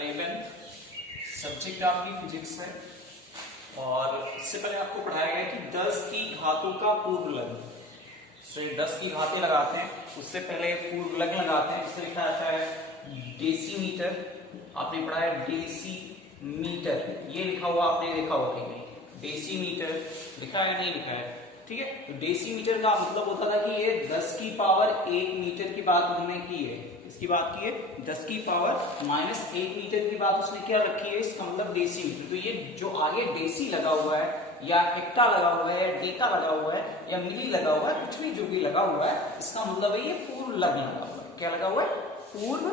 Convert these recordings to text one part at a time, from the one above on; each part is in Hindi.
11 सब्जेक्ट आपकी फिजिक्स है और इससे पहले आपको पढ़ाया गया कि 10 की घातों का पूर्व लग्न। तो 10 की घातें लगाते हैं, उससे पहले पूर्व लग्न लगाते हैं। इससे लिखा जाता है डेसीमीटर। आपने पढ़ा है डेसीमीटर, ये लिखा हुआ आपने देखा होगा कहीं नहीं? डेसीमीटर लिखा है नहीं लिखा है? ठीक है, तो डेसीमीटर का मतलब होता था कि ये 10 की पावर 1 मीटर की बात उन्होंने की है। इसकी बात की है 10 की पावर -1 मीटर की बात उसने क्या रखी है, इसका मतलब डेसीमीटर। तो ये जो आगे डेसी लगा हुआ है या हेक्टा लगा हुआ है या डेका लगा हुआ है या मिली लगा हुआ है, कुछ भी जो भी लगा हुआ है, इसका मतलब है ये पूर्व लग्न लगा हुआ है। क्या लगा हुआ है? पूर्व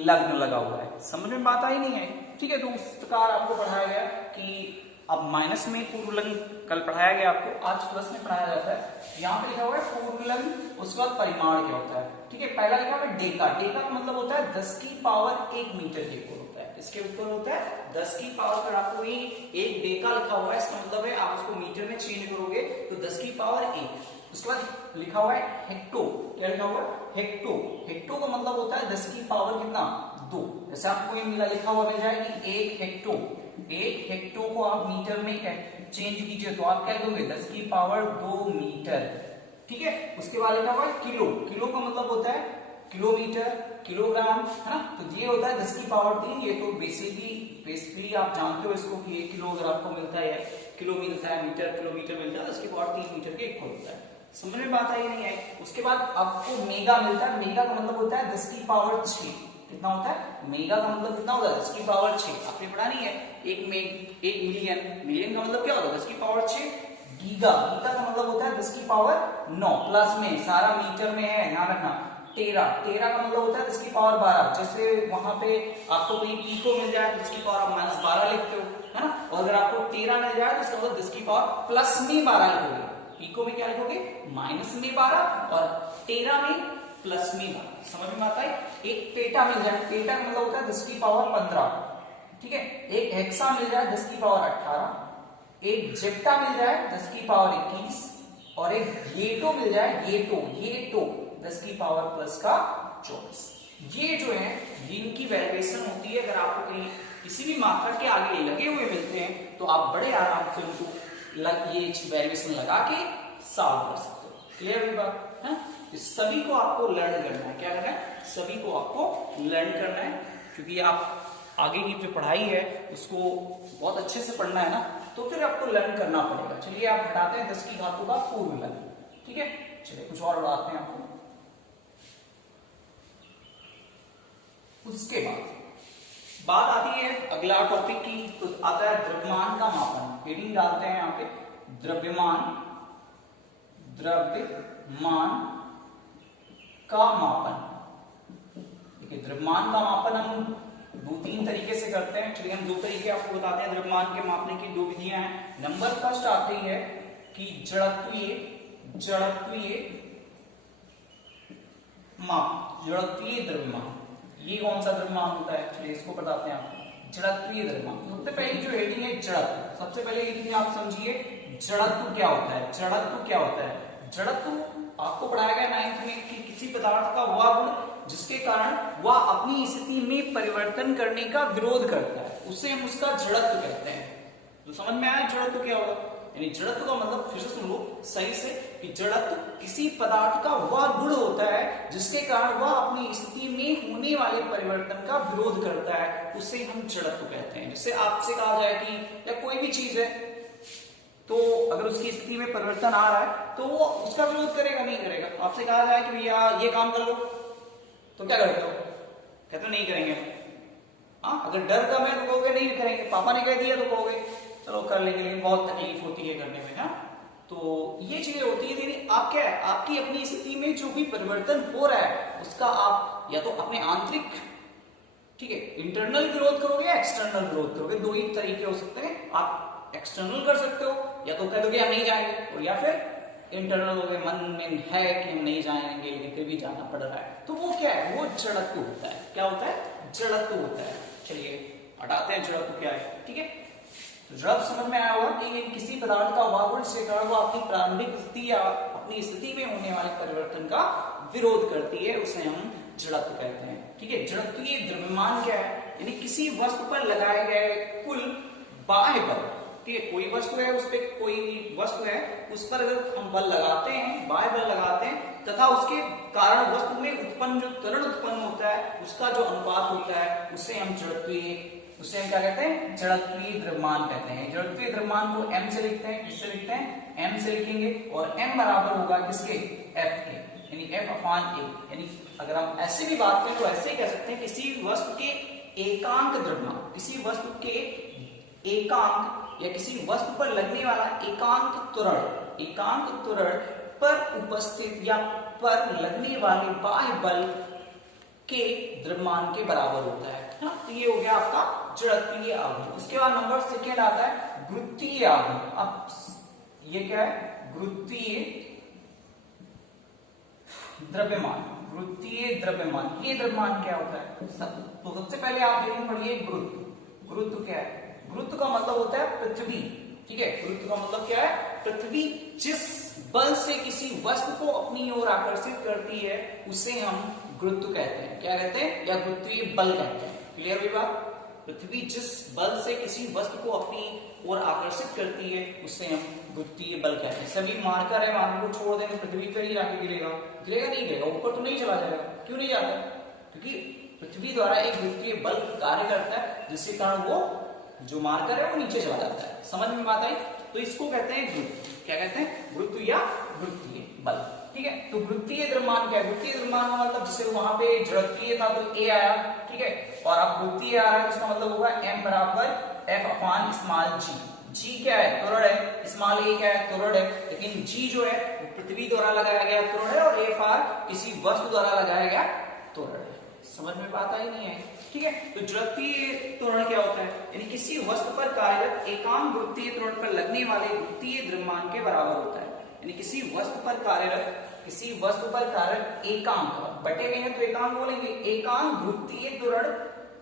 लग्न लगा हुआ है। समझ में बात आई नहीं है? ठीक है, तो उस प्रकार आपको पढ़ाया गया कि अब माइनस में पूर्व लग्न कल पढ़ाया गया आपको, आज प्लस में पढ़ाया जाता है। यहाँ पे लिखा हुआ है पूर्व लग्न, उसके बाद परिमाण क्या होता है। ठीक है, पहला लिखा हुआ है डेका। डेका का मतलब होता है 10 की पावर 1 मीटर के ऊपर होता है। इसके ऊपर होता है 10 की पावर, पर आपको ये एक डेका लिखा हुआ है, इसका मतलब है आप उसको मीटर में चेंज करोगे तो 10 की पावर 1। उसके बाद लिखा हुआ है हेक्टो। क्या लिखा हुआ है? हेक्टो। हेक्टो का मतलब होता है 10 की पावर कितना? 2। जैसे आपको ये मिला लिखा हुआ मिल जाए कि 1 हेक्टो। 1 हेक्टो को आप मीटर में चेंज कीजिए तो आप क्या दोगे? 10 की पावर 2 मीटर। ठीक है, उसके बाद लिखा हुआ है किलो। किलो का मतलब होता है किलोमीटर, किलोग्राम, है ना? तो ये होता है 10 की पावर 3। ये तो बेसिकली आप जानते हो इसको कि ये किलो अगर आपको मिलता है, किलो मिलता है, मीटर किलोमीटर मिलता है, 10 की पावर 3 मीटर के इक्वल होता है। समझ में बात आई नहीं है? उसके बाद आपको मेगा मिलता है। मेगा का मतलब होता है 10 की पावर 6। कितना होता है? मेगा का मतलब कितना होता है? 10 की पावर 6। आपने पढ़ा नहीं है? एक मिलियन। मिलियन का मतलब क्या होता है? 10 की पावर 6। गीगा। गीगा का मतलब होता है 10 की पावर 9 प्लस में, सारा मीटर में है, ध्यान रखना। टेरा। टेरा का मतलब होता है 10 की पावर 12। जैसे वहां पे आपको कोई पीको मिल जाए तो 10 की पावर आप -12 लिखते हो, है ना? और अगर आपको टेरा मिल जाए तो इसका मतलब 10 की पावर प्लस में 12 लिखोगे। पीको में क्या लिखोगे? माइनस में 12 और टेरा में प्लस में 12। समझ में आता है? एक पेटा मिल जाए, पेटा का मतलब होता है 10 की पावर 15। ठीक है, एक हेक्सा मिल जाए 10 की पावर 18, एक जेप्टा मिल जाए 10 की पावर 21 और एक येटो मिल जाए, येटो 10 की पावर प्लस का 24। ये जो है इनकी वैल्यूएशन होती है। अगर आपको कहीं किसी भी मात्रा के आगे लगे हुए मिलते हैं तो आप बड़े आराम से उनको ये वैल्यूएशन लगा के सॉल्व कर सकते हो। क्लियर हुई बात है? इस सभी को आपको लर्न करना है। क्या करना है? सभी को आपको लर्न करना है, क्योंकि आप आगे की जो पढ़ाई है उसको बहुत अच्छे से पढ़ना है ना, तो फिर आपको लर्न करना पड़ेगा। चलिए आप हटाते हैं 10 की घातों का पूर्व लग्न। ठीक है, चलिए कुछ और बढ़ाते हैं आपको। उसके बाद बात आती है अगला टॉपिक की, तो आता है द्रव्यमान का मापन। हेडिंग डालते हैं यहाँ पे द्रव्यमान का मापन। देखिए, द्रव्यमान का मापन हम 2-3 तरीके से करते हैं। चलिए हम 2 तरीके आपको बताते हैं द्रव्यमान के मापने की। 2 विधियां हैं। नंबर फर्स्ट आती है कि जड़त्वीय माप, जड़त्वीय द्रव्यमान। ये कौन सा द्रव्यमान होता है? चलिए इसको बताते हैं आपको। जड़त्वीय द्रव्यमान। सबसे पहली जो हेडिंग है जड़त्व। सबसे पहले हेडिंग आप समझिए जड़त्व क्या होता है। जड़त्व क्या होता है? जड़त्व आपको पढ़ाया गया 9th में कि किसी पदार्थ का वह गुण जिसके कारण वह अपनी स्थिति में परिवर्तन करने का विरोध करता है, उसे हम उसका जड़त्व कहते हैं। तो समझ में आया जड़त्व क्या होगा? यानी जड़त्व का मतलब, फिर से सुन लो सही से, कि जड़त्व किसी पदार्थ का वह गुण होता है जिसके कारण वह अपनी स्थिति में होने वाले परिवर्तन का विरोध करता है, उसे हम जड़त्व कहते हैं। जैसे आपसे कहा जाए कि या कोई भी चीज है तो अगर उसकी स्थिति में परिवर्तन आ रहा है तो वो उसका विरोध करेगा नहीं करेगा? आपसे कहा जाए कि भैया ये काम कर लो, तो क्या करते हो? कहते हो नहीं करेंगे। हाँ, अगर डर कम है तो कहोगे नहीं करेंगे। पापा ने कह दिया तो कहोगे चलो कर लेंगे, लेकिन बहुत तकलीफ होती है करने में। हाँ, तो ये चीजें होती है। यानी आप क्या है, आपकी अपनी स्थिति में जो भी परिवर्तन हो रहा है उसका आप या तो अपने आंतरिक, ठीक है, इंटरनल विरोध करोगे या एक्सटर्नल विरोध करोगे। 2 ही तरीके हो सकते हैं। आप एक्सटर्नल कर सकते हो, या तो कह दोगे हम नहीं जाएंगे, और या फिर इंटरनल हो गए, मन में है कि हम नहीं जाएंगे लेकिन फिर भी जाना पड़ रहा है। तो वो क्या है? वो जड़त्व होता है। क्या होता है? जड़त्व होता है। चलिए हटाते हैं जड़त्व क्या है। ठीक है, तो जड़त्व समझ में आया होगा कि किसी पदार्थ का वह गुण जिसके कारण वो अपनी प्रारंभिक स्थिति या अपनी स्थिति में होने वाले परिवर्तन का विरोध करती है, उसे हम जड़त्व कहते हैं। ठीक है, जड़त्वीय द्रव्यमान क्या है? यानी किसी वस्तु पर लगाए गए कुल बाह्य बल, ठीक है, कोई वस्तु है, उस पे कोई वस्तु है, उस पर अगर हम बल लगाते हैं, बाह्य बल लगाते हैं, तथा उसके कारण वस्तु में उत्पन्न जो त्वरण उत्पन्न होता है उसका जो अनुपात होता है उसे हम उसे हम क्या कहते हैं, जड़त्वीय द्रव्यमान कहते हैं। जड़त्वीय द्रव्यमान को m से लिखते हैं, किससे लिखते हैं, m से लिखेंगे, और m बराबर होगा किसके, f के, यानी f अपान a। यानी अगर हम ऐसे भी बात करें तो ऐसे ही कह सकते हैं किसी वस्तु के एकांक द्रव्यमान, किसी वस्तु के एकांक या किसी वस्तु पर लगने वाला एकांक त्वरण पर उपस्थित या पर लगने वाले बाह्य बल के द्रव्यमान के बराबर होता है। तो ये हो गया आपका जड़त्वीय आघूर्ण। उसके बाद नंबर सेकेंड आता है गुरुत्वीय आघूर्ण। अब ये क्या है, गुरुत्वीय द्रव्यमान। गुरुत्वीय द्रव्यमान, ये द्रव्यमान क्या होता है, तो सबसे पहले आप देखना पड़िए गुरुत्व। गुरुत्व क्या है, गुरुत्व का मतलब होता है पृथ्वी, ठीक है, गुरुत्व का मतलब क्या है, पृथ्वी जिस बल से किसी वस्तु को अपनी ओर आकर्षित करती है उसे हम गुरुत्व कहते हैं। क्या कहते हैं, या गुरुत्वीय बल कहते हैं। क्लियर हुई बात, पृथ्वी जिस बल से किसी वस्तु को अपनी ओर आकर्षित करती है उसे हम गुरुत्वीय बल कहते हैं। सभी मार्कर है, मार्कर को छोड़ देंगे, पृथ्वी पर ही जाके गिरेगा, गिरेगा नहीं गिरेगा, ऊपर तो नहीं चला जाएगा। क्यों नहीं जाता, क्योंकि पृथ्वी द्वारा एक गुरुत्वीय बल कार्य करता है जिसके कारण वो जो मार्कर है वो नीचे चला जाता है। समझ में बात आई, तो इसको कहते हैं गुरुत्व। क्या कहते हैं, गुरुत्व या गुरुत्वीय बल, ठीक है। तो गुरुत्वीय द्रव्यमान क्या है, गुरुत्वीय द्रव्यमान का मतलब जैसे वहां पे जड़त्वीय था तो a आया, ठीक है, और अब गुरुत्वीय आ रहा है, इसका मतलब होगा m बराबर f अपान स्मॉल g। g क्या है, त्वरण है, स्मॉल a क्या है, त्वरण है, लेकिन g जो है पृथ्वी द्वारा लगाया गया त्वरण है और f r किसी वस्तु द्वारा लगाया गया त्वरण है। समझ में बात आई नहीं है, ठीक है। तो जड़त्वीय त्वरण क्या होता है, यानी किसी वस्तु पर कार्यरत एकांक गुरुत्वीय त्वरण पर लगने वाले गुरुत्वीय द्रव्यमान के बराबर होता है। यानी किसी वस्तु पर कार्यरत एकांक, बटे हुए हैं तो एकांक बोलेंगे, एकांक गुरुत्वीय त्वरण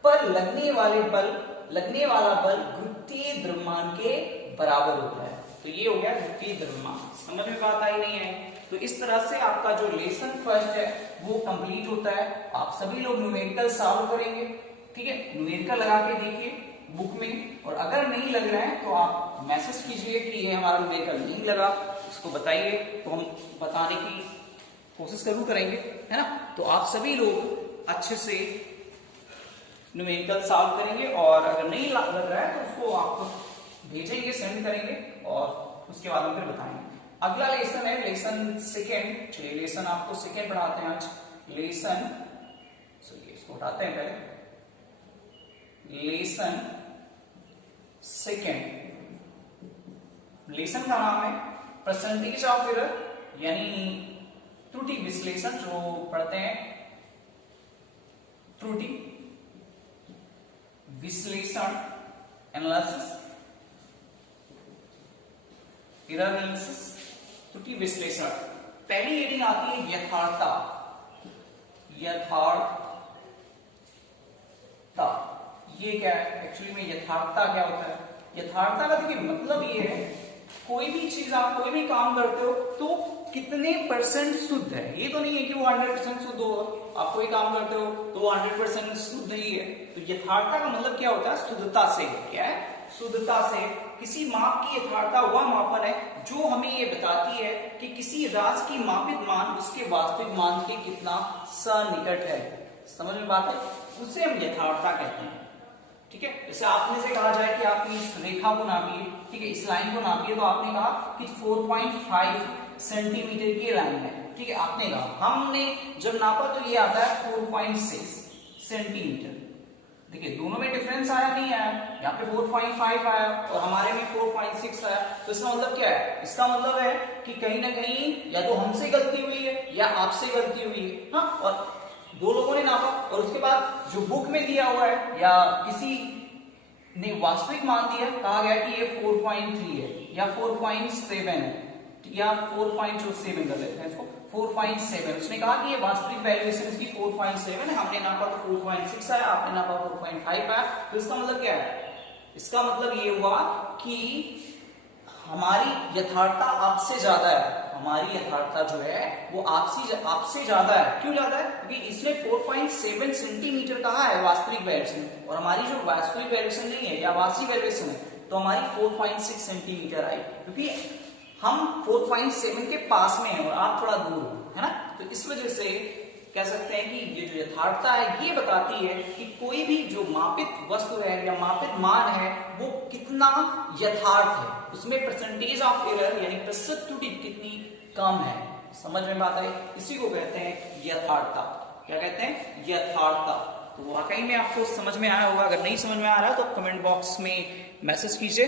पर लगने वाला बल गुरुत्वीय द्रव्यमान के बराबर होता है। तो ये हो गया गुरुत्वीय द्रव्यमान। समझ में बात आई नहीं है, तो इस तरह से आपका जो लेसन फर्स्ट है वो कंप्लीट होता है। आप सभी लोग न्यूमेरिकल सॉल्व करेंगे, ठीक है, न्यूमेरिकल लगा के देखिए बुक में, और अगर नहीं लग रहा है तो आप मैसेज कीजिए कि ये हमारा न्यूमेरिकल नहीं लगा, उसको बताइए, तो हम बताने की कोशिश जरूर करेंगे, है ना। तो आप सभी लोग अच्छे से न्यूमेरिकल सॉल्व करेंगे, और अगर नहीं लग रहा है तो उसको आप भेजेंगे, सेंड करेंगे, और उसके बाद हम फिर बताएंगे। अगला लेसन है लेसन सेकेंड। चलिए लेसन आपको सेकेंड पढ़ाते हैं आज। लेसन, चलिए इसको उठाते हैं पहले, लेसन सेकेंड। लेसन का नाम है परसेंटेज ऑफ एरर, यानी त्रुटि विश्लेषण। जो पढ़ते हैं त्रुटि विश्लेषण, एनालिसिस, एरर एनालिसिस, त्रुटि विश्लेषण। पहली हेडिंग आती है यथार्थता। ये क्या है, एक्चुअली में यथार्थता क्या होता है, यथार्थता का देखिए मतलब ये है, कोई भी चीज आप कोई भी काम करते हो तो कितने परसेंट शुद्ध है। ये तो नहीं है कि वो 100% शुद्ध होगा। आप कोई काम करते हो तो वो 100% शुद्ध ही है। तो यथार्थता का मतलब क्या होता है, शुद्धता से। क्या है, शुद्धता से। किसी माप की यथार्थता वह मापन है जो हमें ये बताती है कि किसी राशि की मापित मान उसके वास्तविक मान के कितना सन्निकट है। समझ में बात है, उसे हम यथार्थता कहते हैं, ठीक है। जैसे आपने से कहा जाए कि आप इस रेखा को नापिए, ठीक है, इस लाइन को नापिए, तो आपने कहा कि 4.5 सेंटीमीटर की लाइन है, ठीक है, आपने कहा। हमने जब नापा तो ये आता है 4.6 सेंटीमीटर। देखिए दोनों में डिफरेंस आया नहीं आया, यहाँ पे 4.5 आया और हमारे में 4.6 आया। तो इसका मतलब क्या है, इसका मतलब है कि कहीं ना कहीं या तो हमसे गलती हुई है या आपसे गलती हुई है, हाँ। और दो लोगों ने नापा और उसके बाद जो बुक में दिया हुआ है या किसी ने वास्तविक मान दिया, कहा गया कि ये 4.3 है या 4.7 है या 4.7 कर लेते हैं इसको, 4.7। उसने कहा कि ये वास्तविक वैल्यूएशन इसकी 4.7 है, हमने नापा तो 4.6 आया, आपने नापा 4.5 आया। तो इसका मतलब क्या है, इसका मतलब ये हुआ कि हमारी यथार्थता आपसे ज्यादा है, हमारी यथार्थता जो है वो आपसे ज्यादा है। क्यों ज्यादा है? क्योंकि इसने 4.7 सेंटीमीटर कहा है वास्तविक वैल्यूएशन, और हमारी जो वास्तविक वैल्यूएशन नहीं है या आभासी वैल्यूएशन है तो हमारी 4.6 सेंटीमीटर आई, क्योंकि हम 4.7 के पास में है और आप थोड़ा दूर हो, है ना। तो इस वजह से कह सकते हैं कि ये जो यथार्थता है ये बताती है कि कोई भी जो मापित वस्तु है या मापित मान है वो कितना यथार्थ है, उसमें परसेंटेज ऑफ एरर यानी प्रतिशत त्रुटि कितनी कम है। समझ में बात आई? इसी को कहते हैं यथार्थता। क्या कहते हैं? यथार्थता। तो वाकई में आपको समझ में आया होगा। अगर नहीं समझ में आ रहा है तो कमेंट बॉक्स में मैसेज कीजिए।